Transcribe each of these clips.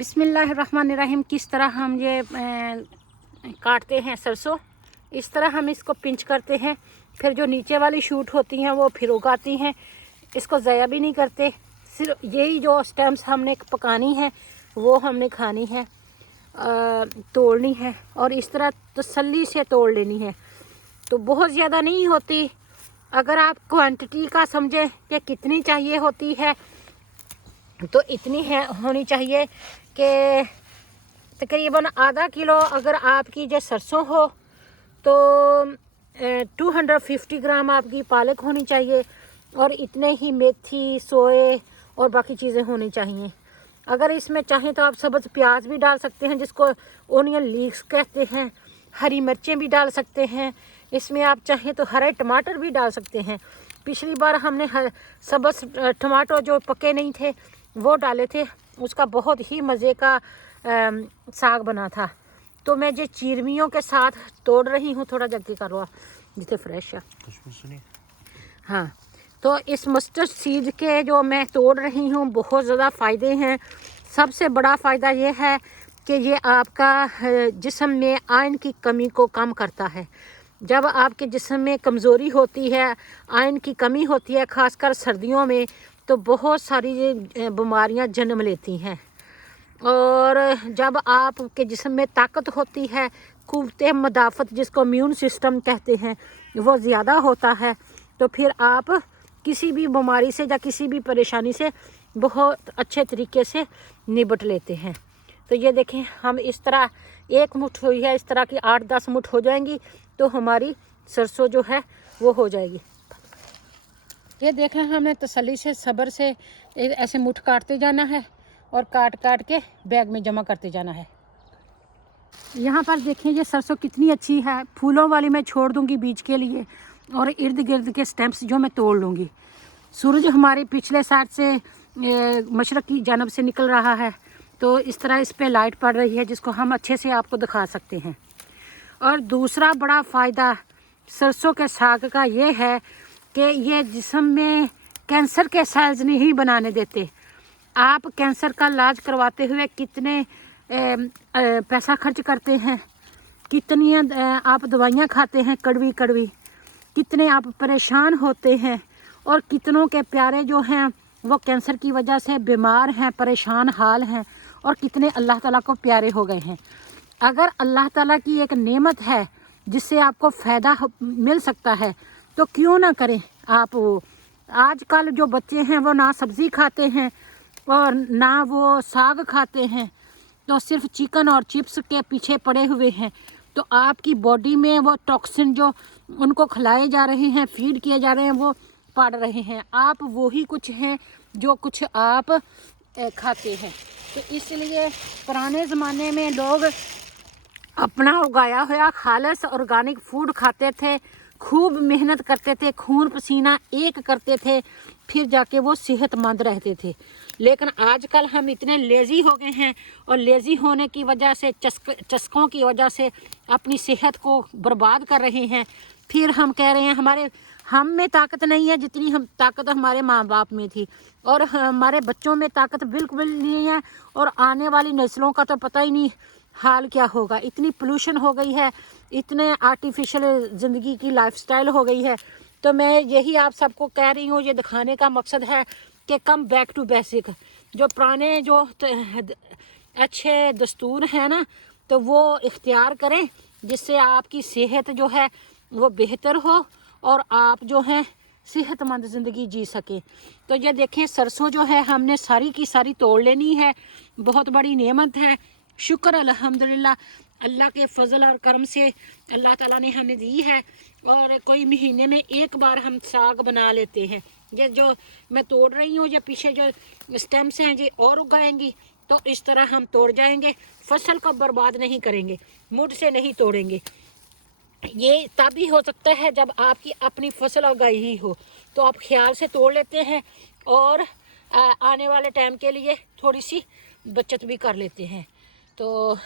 बिस्मिल्लाहिर्रहमानिर्रहीम। किस तरह हम ये काटते हैं सरसों, इस तरह हम इसको पिंच करते हैं। फिर जो नीचे वाली शूट होती हैं वो फिर उगाती हैं। इसको ज़ाया भी नहीं करते, सिर्फ यही जो स्टेम्स हमने पकानी है वो हमने खानी है, तोड़नी है और इस तरह तसल्ली से तोड़ लेनी है। तो बहुत ज़्यादा नहीं होती, अगर आप क्वांटिटी का समझें कि कितनी चाहिए होती है तो इतनी है होनी चाहिए कि तकरीबन आधा किलो अगर आपकी जो सरसों हो तो 250 ग्राम आपकी पालक होनी चाहिए और इतने ही मेथी, सोए और बाकी चीज़ें होनी चाहिए। अगर इसमें चाहें तो आप सब्ज़ प्याज भी डाल सकते हैं, जिसको ओनियन लीक्स कहते हैं। हरी मिर्चें भी डाल सकते हैं, इसमें आप चाहें तो हरे टमाटर भी डाल सकते हैं। पिछली बार हमने सब्ज़ टमाटो जो पके नहीं थे वो डाले थे, उसका बहुत ही मज़े का साग बना था। तो मैं ये चीरमियों के साथ तोड़ रही हूँ, थोड़ा जल्दी करो जितने फ्रेश है। हाँ, तो इस मस्टर्ड सीड के जो मैं तोड़ रही हूँ बहुत ज़्यादा फ़ायदे हैं। सबसे बड़ा फ़ायदा ये है कि ये आपका जिस्म में आयरन की कमी को कम करता है। जब आपके जिस्म में कमज़ोरी होती है, आयरन की कमी होती है, ख़ासकर सर्दियों में, तो बहुत सारी बीमारियां जन्म लेती हैं। और जब आपके जिस्म में ताकत होती है, क़ुव्वत मदाफ़त जिसको इम्यून सिस्टम कहते हैं, वो ज़्यादा होता है, तो फिर आप किसी भी बीमारी से या किसी भी परेशानी से बहुत अच्छे तरीके से निपट लेते हैं। तो ये देखें, हम इस तरह एक मुट्ठ हुई है, इस तरह की 8-10 मुट्ठ हो जाएंगी तो हमारी सरसों जो है वो हो जाएगी। ये देखें, हमने तसल्ली से सब्र से ऐसे मुट्ठ काटते जाना है और काट काट के बैग में जमा करते जाना है। यहाँ पर देखें ये सरसों कितनी अच्छी है, फूलों वाली मैं छोड़ दूँगी बीज के लिए और इर्द गिर्द के स्टेम्स जो मैं तोड़ लूँगी। सूरज हमारे पिछले साइड से मशरक़ की जानब से निकल रहा है, तो इस तरह इस पर लाइट पड़ रही है जिसको हम अच्छे से आपको दिखा सकते हैं। और दूसरा बड़ा फ़ायदा सरसों के साग का ये है कि ये जिस्म में कैंसर के सेल्स नहीं बनाने देते। आप कैंसर का इलाज करवाते हुए कितने पैसा खर्च करते हैं, कितनी आप दवाइयाँ खाते हैं कड़वी कड़वी, कितने आप परेशान होते हैं, और कितनों के प्यारे जो हैं वो कैंसर की वजह से बीमार हैं, परेशान हाल हैं, और कितने अल्लाह ताला को प्यारे हो गए हैं। अगर अल्लाह ताला की एक नेमत है जिससे आपको फ़ायदा मिल सकता है तो क्यों ना करें आप वो। आजकल जो बच्चे हैं वो ना सब्ज़ी खाते हैं और ना वो साग खाते हैं, तो सिर्फ चिकन और चिप्स के पीछे पड़े हुए हैं। तो आपकी बॉडी में वो टॉक्सिन जो उनको खिलाए जा रहे हैं, फीड किए जा रहे हैं, वो पड़ रहे हैं। आप वही कुछ हैं जो कुछ आप खाते हैं। तो इसलिए पुराने ज़माने में लोग अपना उगाया हुआ खालिस ऑर्गेनिक फूड खाते थे, खूब मेहनत करते थे, खून पसीना एक करते थे, फिर जाके वो सेहतमंद रहते थे। लेकिन आजकल हम इतने लेज़ी हो गए हैं और लेज़ी होने की वजह से, चस्कों की वजह से अपनी सेहत को बर्बाद कर रहे हैं। फिर हम कह रहे हैं हम में ताकत नहीं है जितनी हम ताकत हमारे माँ बाप में थी, और हमारे बच्चों में ताकत बिल्कुल नहीं है, और आने वाली नस्लों का तो पता ही नहीं हाल क्या होगा। इतनी पोल्यूशन हो गई है, इतने आर्टिफिशियल ज़िंदगी की लाइफस्टाइल हो गई है। तो मैं यही आप सबको कह रही हूँ, ये दिखाने का मकसद है कि कम बैक टू बेसिक, जो पुराने जो अच्छे दस्तूर हैं ना, तो वो इख्तियार करें जिससे आपकी सेहत जो है वो बेहतर हो और आप जो हैं सेहतमंद ज़िंदगी जी सकें। तो ये देखें, सरसों जो है हमने सारी की सारी तोड़ लेनी है। बहुत बड़ी नेमत है, शुक्र अल्हम्दुलिल्लाह, अल्लाह के फजल और करम से अल्लाह ताला ने हमें दी है। और कोई महीने में एक बार हम साग बना लेते हैं। ये जो मैं तोड़ रही हूँ, ये पीछे जो स्टेम्स हैं ये और उगाएंगी, तो इस तरह हम तोड़ जाएंगे। फसल को बर्बाद नहीं करेंगे, मुझ से नहीं तोड़ेंगे। ये तभी हो सकता है जब आपकी अपनी फसल उगाई ही हो, तो आप ख्याल से तोड़ लेते हैं और आने वाले टाइम के लिए थोड़ी सी बचत भी कर लेते हैं। तो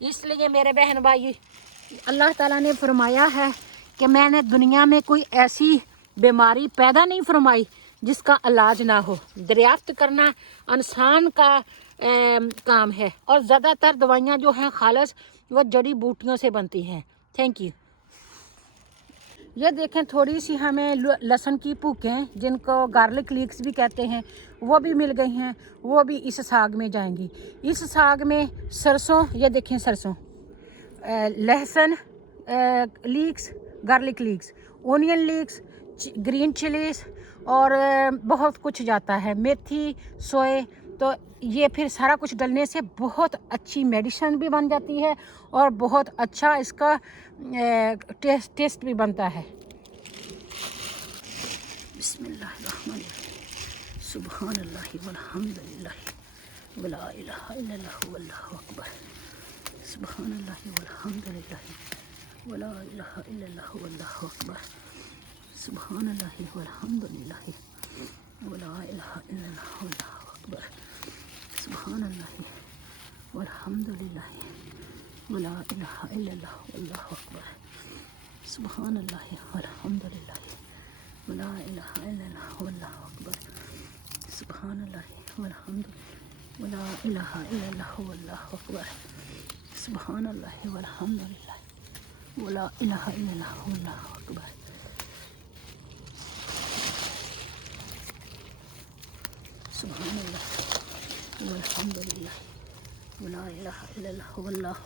इसलिए मेरे बहन भाई, अल्लाह ताला ने फरमाया है कि मैंने दुनिया में कोई ऐसी बीमारी पैदा नहीं फरमाई जिसका इलाज ना हो। दरियाफ्त करना इंसान का काम है। और ज़्यादातर दवाइयाँ जो हैं खालस वो जड़ी बूटियों से बनती हैं। Thank you. ये देखें थोड़ी सी हमें लहसुन की भूकें, जिनको गार्लिक लीक्स भी कहते हैं, वो भी मिल गई हैं। वो भी इस साग में जाएंगी। इस साग में सरसों, ये देखें सरसों, लहसुन leaks, garlic leaks, onion leaks, green chillies और बहुत कुछ जाता है, मेथी, सोए। तो ये फिर सारा कुछ डलने से बहुत अच्छी मेडिसिन भी बन जाती है और बहुत अच्छा इसका टेस्ट भी बनता है। बिस्मिल्लाहिर्रहमानिर्रहीम, सुब्हानल्लाहि वल्हम्दुलिल्लाहि वला इलाहा इल्लल्लाहु वल्लाहु अकबर, सुब्हानल्लाहि वल्हम्दुलिल्लाहि वला इलाहा इल्लल्लाहु वल्लाहु अकबर, सुब्हानल्लाहि वल्हम्दुलिल्लाहि वला इलाहा इल्लल्लाहु वल्लाहु अकबर, सुब्हानल्लाहि वल्हम्दुलिल्लाहि वला इलाहा इल्लल्लाहु वल्लाहु अकबर, सुब्हानल्लाहि वल्हम्दुलिल्लाहि वला इलाहा इल्लल्लाहु वल्लाहु अकबर, सुब्हानल्लाहि वल्हम्दुलिल्लाहि वला इलाहा इल्लल्लाहु वल्लाहु अकबर, सुब्हानल्लाहि वल्हम्दुलिल्लाहि वला इलाहा इल्लल्लाहु वल्लाहु अकबर, सुब्हानल्लाहि वल्हम्दुलिल्लाहि वला इलाहा इल्लल्लाहु वल्लाहु अकबर,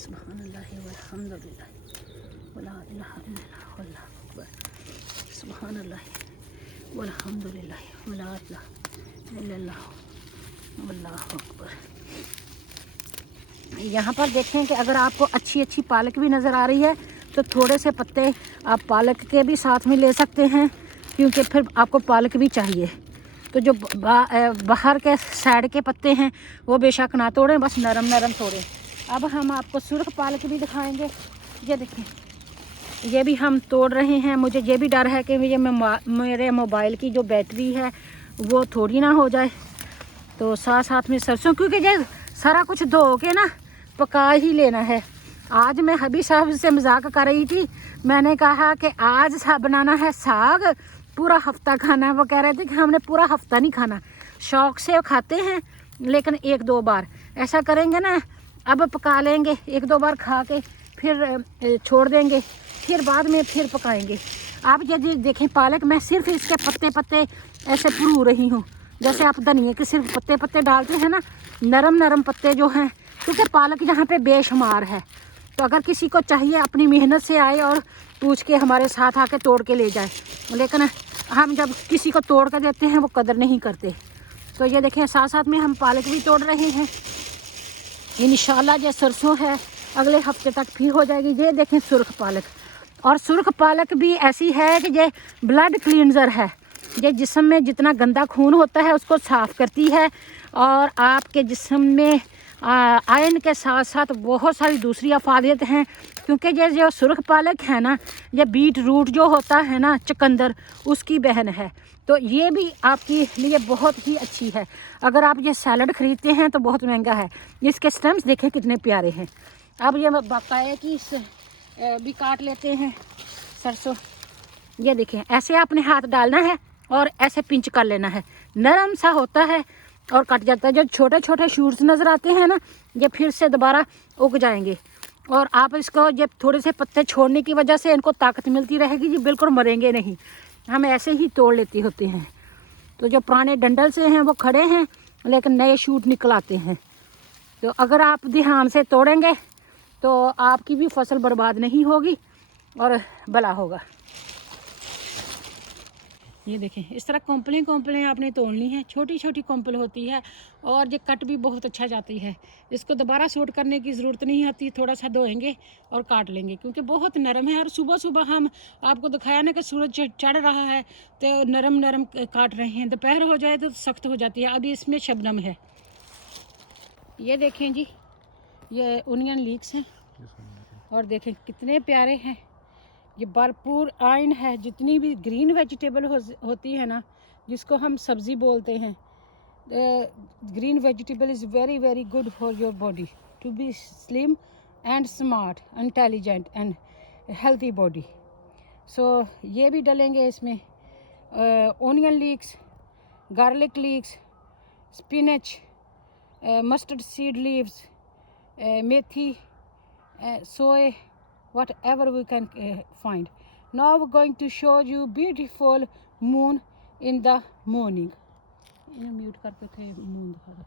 सुब्हानल्लाहि वल्हम्दुलिल्लाहि वला इलाहा इल्लल्लाहु वल्लाहु अकबर, सुब्हानल्लाहि वल्हम्दुलिल्लाहि वला इलाहा इल्लल्लाहु वल्लाहु अकबर। यहाँ पर देखें कि अगर आपको अच्छी अच्छी पालक भी नज़र आ रही है तो थोड़े से पत्ते आप पालक के भी साथ में ले सकते हैं, क्योंकि फिर आपको पालक भी चाहिए। तो जो बाहर के साइड के पत्ते हैं वो बेशक ना तोड़ें, बस नरम नरम तोड़ें। अब हम आपको सुर्ख पालक भी दिखाएंगे। ये देखें, ये भी हम तोड़ रहे हैं। मुझे ये भी डर है कि ये मेरे मोबाइल की जो बैटरी है वो थोड़ी ना हो जाए, तो साथ साथ में सरसों, क्योंकि ये सारा कुछ धो के ना पका ही लेना है। आज मैं हबी साहब से मजाक कर रही थी, मैंने कहा कि आज बनाना है साग, पूरा हफ्ता खाना है। वो कह रहे थे कि हमने पूरा हफ्ता नहीं खाना, शौक़ से खाते हैं लेकिन एक दो बार ऐसा करेंगे ना, अब पका लेंगे, एक दो बार खा के फिर छोड़ देंगे, फिर बाद में फिर पकाएंगे। आप यदि देखें पालक, मैं सिर्फ इसके पत्ते पत्ते ऐसे भून रही हूँ, जैसे आप धनिए के सिर्फ पत्ते पत्ते डालते हैं ना, नरम नरम पत्ते जो हैं, क्योंकि पालक यहाँ पे बेशुमार है। तो अगर किसी को चाहिए अपनी मेहनत से आए और पूछ के हमारे साथ आके तोड़ के ले जाए, लेकिन हम जब किसी को तोड़ के देते हैं वो कदर नहीं करते। तो ये देखें साथ साथ में हम पालक भी तोड़ रहे हैं। इंशाल्लाह जो सरसों है अगले हफ्ते तक फिर हो जाएगी। ये देखें सुर्ख पालक, और सुर्ख पालक भी ऐसी है कि ये ब्लड क्लींजर है। ये जिस्म में जितना गंदा खून होता है उसको साफ़ करती है, और आपके जिस्म में आयरन के साथ साथ बहुत सारी दूसरी अफादियत हैं। क्योंकि ये जो सुर्ख पालक है ना, ये बीट रूट जो होता है ना, चुकंदर, उसकी बहन है। तो ये भी आपके लिए बहुत ही अच्छी है। अगर आप ये सैलड ख़रीदते हैं तो बहुत महंगा है। इसके स्टेम्स देखें कितने प्यारे हैं। अब ये बकाया की भी काट लेते हैं सरसों। ये देखें, ऐसे आपने हाथ डालना है और ऐसे पिंच कर लेना है, नरम सा होता है और कट जाता है। जो छोटे छोटे शूट्स नज़र आते हैं ना, ये फिर से दोबारा उग जाएंगे। और आप इसको जब थोड़े से पत्ते छोड़ने की वजह से इनको ताकत मिलती रहेगी, ये बिल्कुल मरेंगे नहीं। हम ऐसे ही तोड़ लेते होते हैं। तो जो पुराने डंडल से हैं वो खड़े हैं, लेकिन नए शूट निकल आते हैं। तो अगर आप ध्यान से तोड़ेंगे तो आपकी भी फसल बर्बाद नहीं होगी और भला होगा। ये देखें, इस तरह कोंपलें आपने तोड़नी है। छोटी छोटी कोंपल होती है और ये कट भी बहुत अच्छा जाती है। इसको दोबारा सूट करने की ज़रूरत नहीं आती, थोड़ा सा धोएंगे और काट लेंगे, क्योंकि बहुत नरम है। और सुबह सुबह हम आपको दिखाया ना कि सूरज चढ़ रहा है तो नरम नरम काट रहे हैं, दोपहर हो जाए तो सख्त हो जाती है। अभी इसमें शबनम है। ये देखें जी, ये ओनियन लीक्स हैं और देखें कितने प्यारे हैं। ये भरपूर आयरन है। जितनी भी ग्रीन वेजिटेबल होती है ना, जिसको हम सब्ज़ी बोलते हैं, green vegetable is very very good for your body to be slim and smart, intelligent and healthy body. So ये भी डलेंगे इसमें, onion leeks, garlic leeks, spinach, mustard seed leaves, methi, soy, whatever we can find. Now we're going to show you beautiful moon in the morning. Mute करके थे moon दिखा